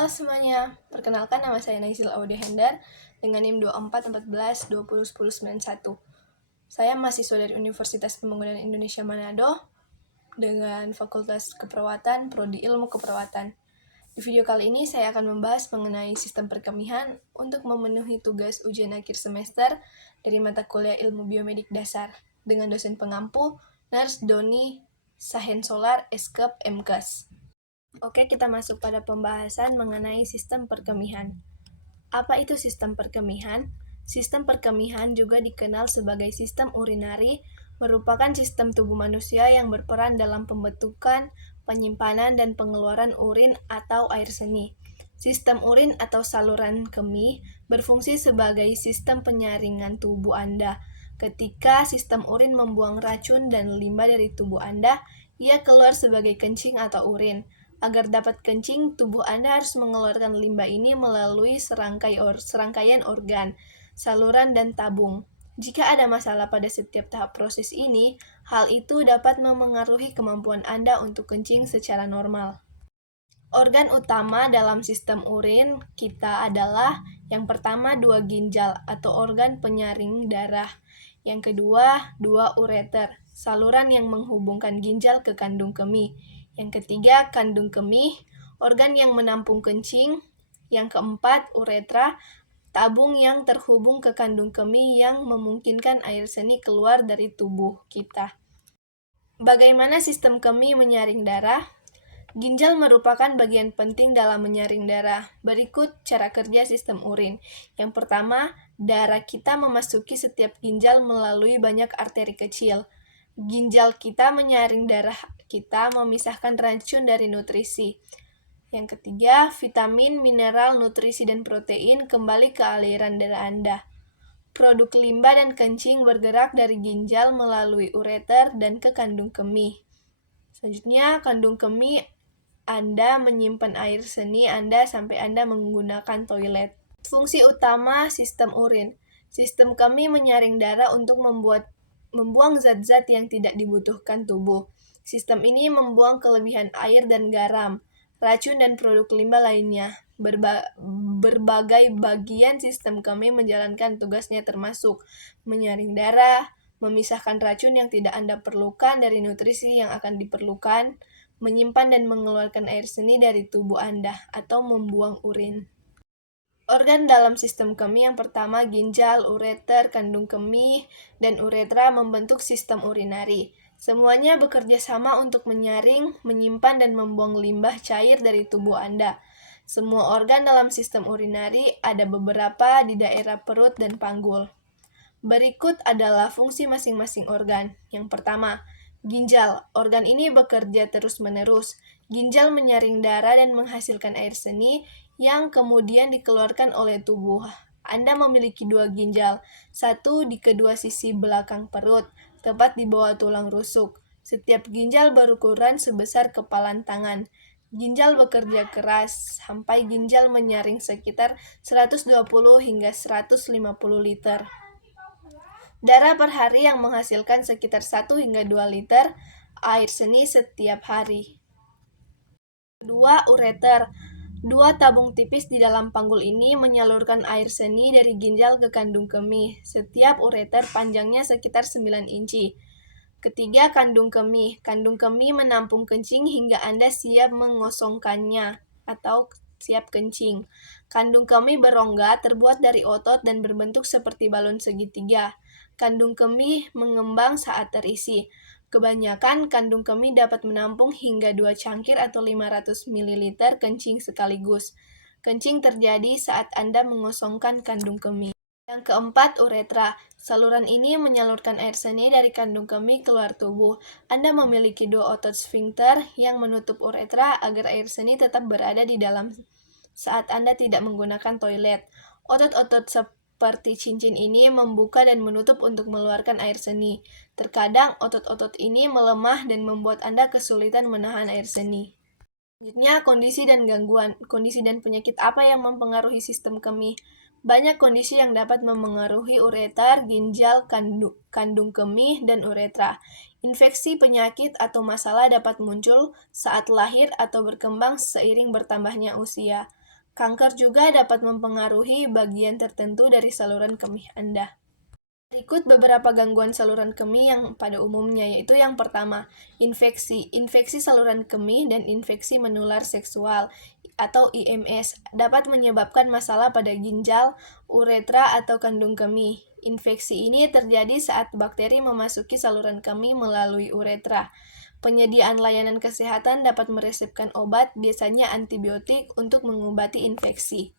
Halo semuanya, perkenalkan nama saya Naisil Aude Hendar dengan NIM 2414201091. Saya mahasiswa dari Universitas Pembangunan Indonesia Manado dengan Fakultas Keperawatan, Prodi Ilmu Keperawatan. Di video kali ini saya akan membahas mengenai sistem perkemihan untuk memenuhi tugas ujian akhir semester dari mata kuliah Ilmu Biomedik Dasar dengan dosen pengampu Nurse Doni Sahensolar Eskep MKes. Oke, kita masuk pada pembahasan mengenai sistem perkemihan. Apa itu sistem perkemihan? Sistem perkemihan juga dikenal sebagai sistem urinari, merupakan sistem tubuh manusia yang berperan dalam pembentukan, penyimpanan, dan pengeluaran urin atau air seni. Sistem urin atau saluran kemih berfungsi sebagai sistem penyaringan tubuh Anda. Ketika sistem urin membuang racun dan limbah dari tubuh Anda, ia keluar sebagai kencing atau urin. Agar dapat kencing, tubuh Anda harus mengeluarkan limbah ini melalui serangkaian organ, saluran, dan tabung. Jika ada masalah pada setiap tahap proses ini, hal itu dapat memengaruhi kemampuan Anda untuk kencing secara normal. Organ utama dalam sistem urin kita adalah yang pertama 2 ginjal atau organ penyaring darah. Yang kedua, 2 ureter, saluran yang menghubungkan ginjal ke kandung kemih. Yang ketiga, kandung kemih, organ yang menampung kencing. Yang keempat, uretra, tabung yang terhubung ke kandung kemih yang memungkinkan air seni keluar dari tubuh kita. Bagaimana sistem kemih menyaring darah? Ginjal merupakan bagian penting dalam menyaring darah. Berikut cara kerja sistem urin. Yang pertama, darah kita memasuki setiap ginjal melalui banyak arteri kecil. Ginjal kita menyaring darah kita memisahkan racun dari nutrisi. Yang ketiga, vitamin, mineral, nutrisi, dan protein kembali ke aliran darah Anda. Produk limbah dan kencing bergerak dari ginjal melalui ureter dan ke kandung kemih. Selanjutnya, kandung kemih Anda menyimpan air seni Anda sampai Anda menggunakan toilet. Fungsi utama sistem urin. Sistem kemih menyaring darah untuk membuang zat-zat yang tidak dibutuhkan tubuh. Sistem ini membuang kelebihan air dan garam, racun dan produk limbah lainnya. Berbagai bagian sistem kemih menjalankan tugasnya termasuk menyaring darah, memisahkan racun yang tidak Anda perlukan dari nutrisi yang akan diperlukan, menyimpan dan mengeluarkan air seni dari tubuh Anda, atau membuang urin. Organ dalam sistem kemih yang pertama ginjal, ureter, kandung kemih, dan uretra membentuk sistem urinari. Semuanya bekerja sama untuk menyaring, menyimpan, dan membuang limbah cair dari tubuh Anda. Semua organ dalam sistem urinari ada beberapa di daerah perut dan panggul. Berikut adalah fungsi masing-masing organ. Yang pertama, ginjal. Organ ini bekerja terus-menerus. Ginjal menyaring darah dan menghasilkan air seni yang kemudian dikeluarkan oleh tubuh. Anda memiliki 2 ginjal, satu di kedua sisi belakang perut, tepat di bawah tulang rusuk. Setiap ginjal berukuran sebesar kepalan tangan. Ginjal bekerja keras sampai ginjal menyaring sekitar 120 hingga 150 liter darah per hari yang menghasilkan sekitar 1 hingga 2 liter air seni setiap hari. Kedua, ureter. 2 tabung tipis di dalam panggul ini menyalurkan air seni dari ginjal ke kandung kemih. Setiap ureter panjangnya sekitar 9 inci. Ketiga, kandung kemih. Kandung kemih menampung kencing hingga Anda siap mengosongkannya atau siap kencing. Kandung kemih berongga terbuat dari otot dan berbentuk seperti balon segitiga. Kandung kemih mengembang saat terisi. Kebanyakan kandung kemih dapat menampung hingga 2 cangkir atau 500 ml kencing sekaligus. Kencing terjadi saat Anda mengosongkan kandung kemih. Yang keempat, uretra. Saluran ini menyalurkan air seni dari kandung kemih keluar tubuh. Anda memiliki 2 otot sfinkter yang menutup uretra agar air seni tetap berada di dalam saat Anda tidak menggunakan toilet. Otot-otot seperti cincin ini membuka dan menutup untuk mengeluarkan air seni. Terkadang otot-otot ini melemah dan membuat Anda kesulitan menahan air seni. Selanjutnya, kondisi dan gangguan. Kondisi dan penyakit apa yang mempengaruhi sistem kemih? Banyak kondisi yang dapat memengaruhi ureter, ginjal, kandung kemih, dan uretra. Infeksi, penyakit, atau masalah dapat muncul saat lahir atau berkembang seiring bertambahnya usia. Kanker juga dapat mempengaruhi bagian tertentu dari saluran kemih Anda. Berikut beberapa gangguan saluran kemih yang pada umumnya, yaitu yang pertama, infeksi saluran kemih dan infeksi menular seksual atau IMS dapat menyebabkan masalah pada ginjal, uretra, atau kandung kemih. Infeksi ini terjadi saat bakteri memasuki saluran kemih melalui uretra. Penyediaan layanan kesehatan dapat meresepkan obat, biasanya antibiotik, untuk mengobati infeksi.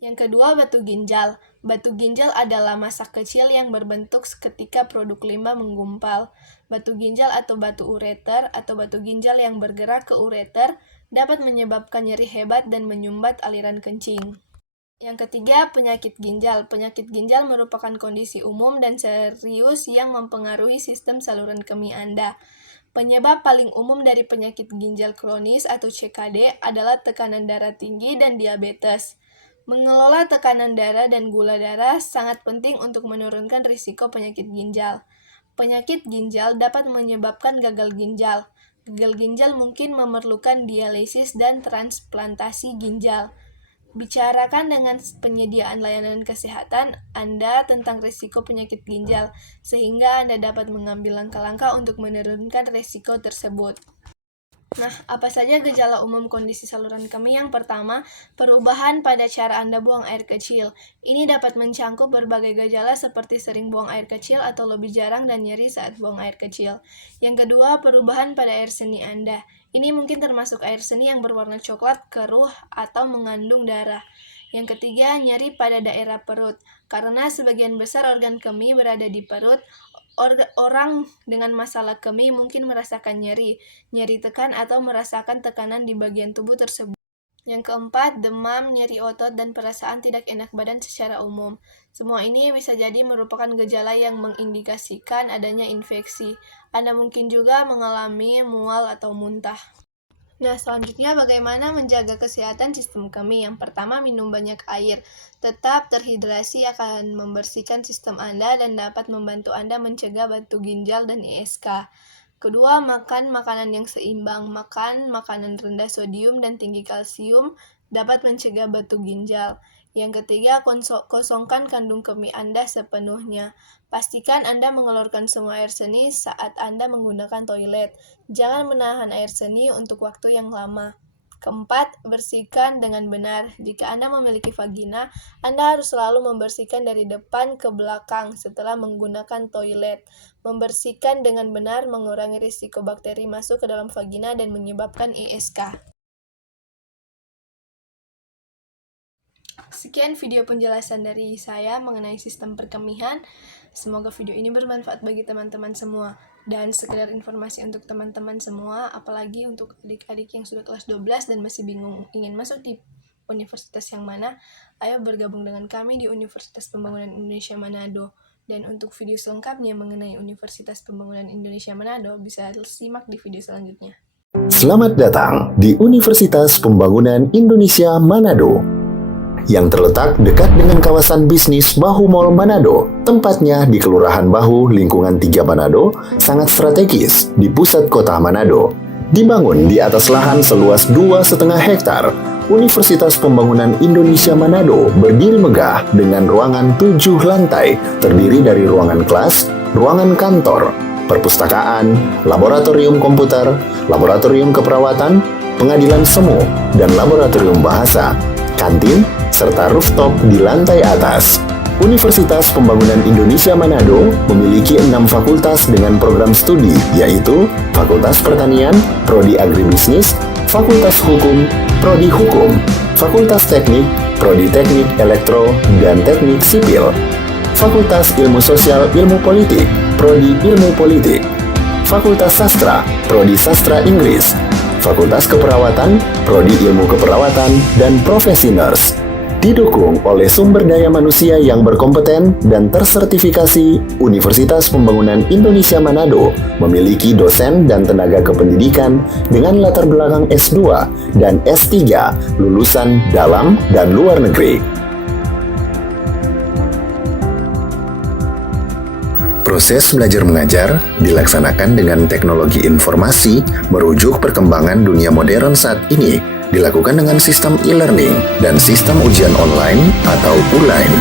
Yang kedua, batu ginjal. Batu ginjal adalah massa kecil yang berbentuk ketika produk limbah menggumpal. Batu ginjal atau batu ureter atau batu ginjal yang bergerak ke ureter dapat menyebabkan nyeri hebat dan menyumbat aliran kencing. Yang ketiga, penyakit ginjal. Penyakit ginjal merupakan kondisi umum dan serius yang mempengaruhi sistem saluran kemih Anda. Penyebab paling umum dari penyakit ginjal kronis atau CKD adalah tekanan darah tinggi dan diabetes. Mengelola tekanan darah dan gula darah sangat penting untuk menurunkan risiko penyakit ginjal. Penyakit ginjal dapat menyebabkan gagal ginjal. Gagal ginjal mungkin memerlukan dialisis dan transplantasi ginjal. Bicarakan dengan penyediaan layanan kesehatan Anda tentang risiko penyakit ginjal, sehingga Anda dapat mengambil langkah-langkah untuk menurunkan risiko tersebut. Nah, apa saja gejala umum kondisi saluran kemih? Yang pertama, perubahan pada cara Anda buang air kecil. Ini dapat mencangkup berbagai gejala seperti sering buang air kecil atau lebih jarang dan nyeri saat buang air kecil. Yang kedua, perubahan pada air seni Anda. Ini mungkin termasuk air seni yang berwarna coklat, keruh, atau mengandung darah. Yang ketiga, nyeri pada daerah perut. Karena sebagian besar organ kemih berada di perut, orang dengan masalah kemih mungkin merasakan nyeri tekan atau merasakan tekanan di bagian tubuh tersebut. Yang keempat, demam, nyeri otot, dan perasaan tidak enak badan secara umum. Semua ini bisa jadi merupakan gejala yang mengindikasikan adanya infeksi. Anda mungkin juga mengalami mual atau muntah. Nah, selanjutnya bagaimana menjaga kesehatan sistem kemih? Yang pertama, minum banyak air. Tetap terhidrasi akan membersihkan sistem Anda dan dapat membantu Anda mencegah batu ginjal dan ISK. Kedua, makan makanan yang seimbang. Makan makanan rendah sodium dan tinggi kalsium dapat mencegah batu ginjal. Yang ketiga, kosongkan kandung kemih Anda sepenuhnya. Pastikan Anda mengeluarkan semua air seni saat Anda menggunakan toilet. Jangan menahan air seni untuk waktu yang lama. Keempat, bersihkan dengan benar. Jika Anda memiliki vagina, Anda harus selalu membersihkan dari depan ke belakang setelah menggunakan toilet. Membersihkan dengan benar mengurangi risiko bakteri masuk ke dalam vagina dan menyebabkan ISK. Sekian video penjelasan dari saya mengenai sistem perkemihan. Semoga video ini bermanfaat bagi teman-teman semua. Dan sekedar informasi untuk teman-teman semua, apalagi untuk adik-adik yang sudah kelas 12 dan masih bingung ingin masuk di universitas yang mana, ayo bergabung dengan kami di Universitas Pembangunan Indonesia Manado. Dan untuk video selengkapnya mengenai Universitas Pembangunan Indonesia Manado, bisa simak di video selanjutnya. Selamat datang di Universitas Pembangunan Indonesia Manado, yang terletak dekat dengan kawasan bisnis Bahu Mall Manado. Tempatnya di Kelurahan Bahu, Lingkungan 3 Manado, sangat strategis di pusat kota Manado. Dibangun di atas lahan seluas 2,5 hektar, Universitas Pembangunan Indonesia Manado berdiri megah dengan ruangan 7 lantai, terdiri dari ruangan kelas, ruangan kantor, perpustakaan, laboratorium komputer, laboratorium keperawatan, pengadilan semu, dan laboratorium bahasa, kantin, serta rooftop di lantai atas. Universitas Pembangunan Indonesia Manado memiliki 6 fakultas dengan program studi, yaitu Fakultas Pertanian, Prodi Agribisnis, Fakultas Hukum, Prodi Hukum, Fakultas Teknik, Prodi Teknik Elektro dan Teknik Sipil, Fakultas Ilmu Sosial Ilmu Politik, Prodi Ilmu Politik, Fakultas Sastra, Prodi Sastra Inggris, Fakultas Keperawatan, Prodi Ilmu Keperawatan, dan Profesi Nurse. Didukung oleh sumber daya manusia yang berkompeten dan tersertifikasi, Universitas Pembangunan Indonesia Manado memiliki dosen dan tenaga kependidikan dengan latar belakang S2 dan S3 lulusan dalam dan luar negeri. Proses belajar mengajar dilaksanakan dengan teknologi informasi merujuk perkembangan dunia modern saat ini dilakukan dengan sistem e-learning dan sistem ujian online atau ULAIN.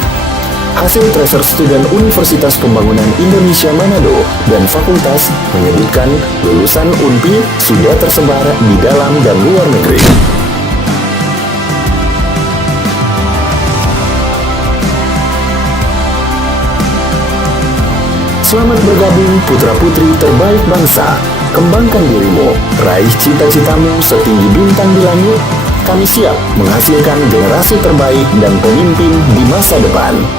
Hasil tracer student Universitas Pembangunan Indonesia Manado dan fakultas menyebutkan lulusan UNPI sudah tersebar di dalam dan luar negeri. Selamat bergabung putra-putri terbaik bangsa. Kembangkan dirimu, raih cita-citamu setinggi bintang di langit. Kami siap menghasilkan generasi terbaik dan pemimpin di masa depan.